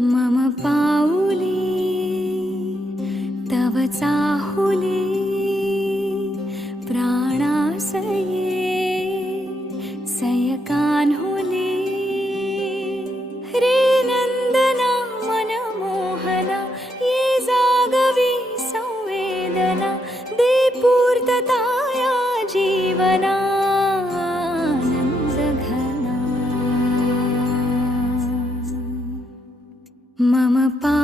मम पाऊली तव चाहुली प्राणासये सयकान्हुली रे नंदना मनमोहना ये जागवी संवेदना दे पूर्तताया जीवना मम पा